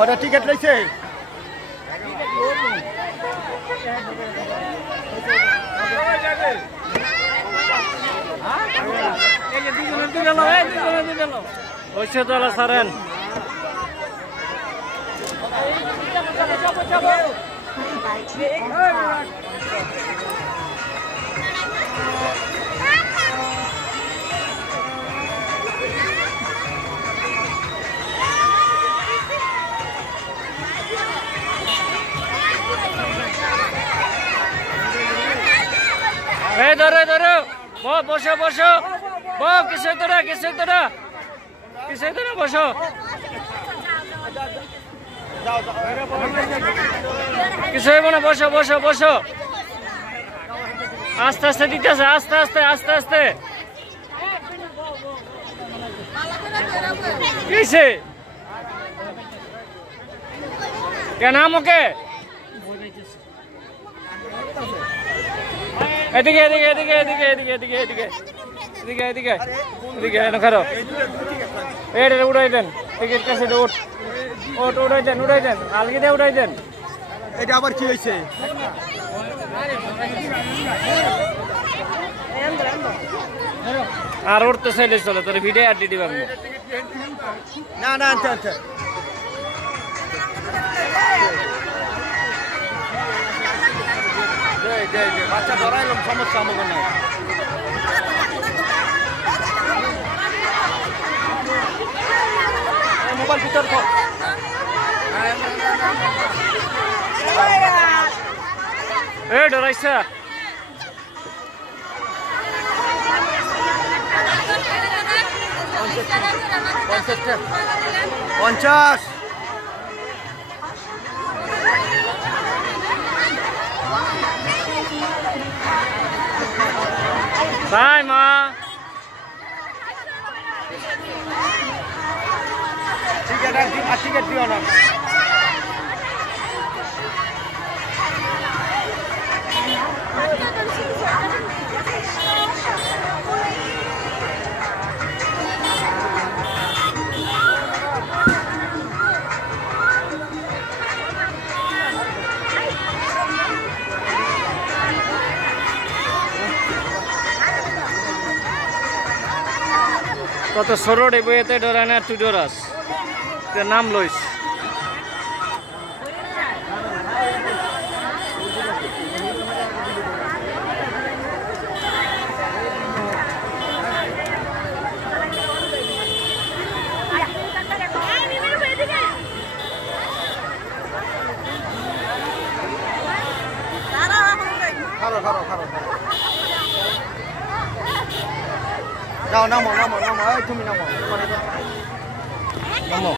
ওটা টিকিট লইছে ওইসে তো সারেন এই ধরো ধরো বসো বসো কিসে তোরা বসো কিছু হইব না বসো বসো বসো আস্তে আস্তে দিতেছে আস্তে আস্তে আস্তে আস্তে কিসে কেন আমাকে এদিকে এদিকে এদিকে এদিকে এদিকে এদিকে এদিকে এদিকে এদিকে এদিকে খারো এটা উড়াই দেন টিকিট কাছে উঠ ওট উড়াই দেন আলগি দিয়ে উড়াই দেন এটা আবার কি হয়েছে আর উঠতে চাইলে চলে তোর ভিডিও আর দিদি বাবু না না আচ্ছা আচ্ছা বাচ্চা ধরাইলাম সমস্যা আমাকে নাই মোবাইল ভিতর তো এ ডরাইছা পঞ্চাশ বাই মা টিকিট দিও না কত সরোড এই বইয়েতে ডরায় না তুই ডরাস তোর নাম লইস নামো নামো নামো নামো তুমি নামো নামো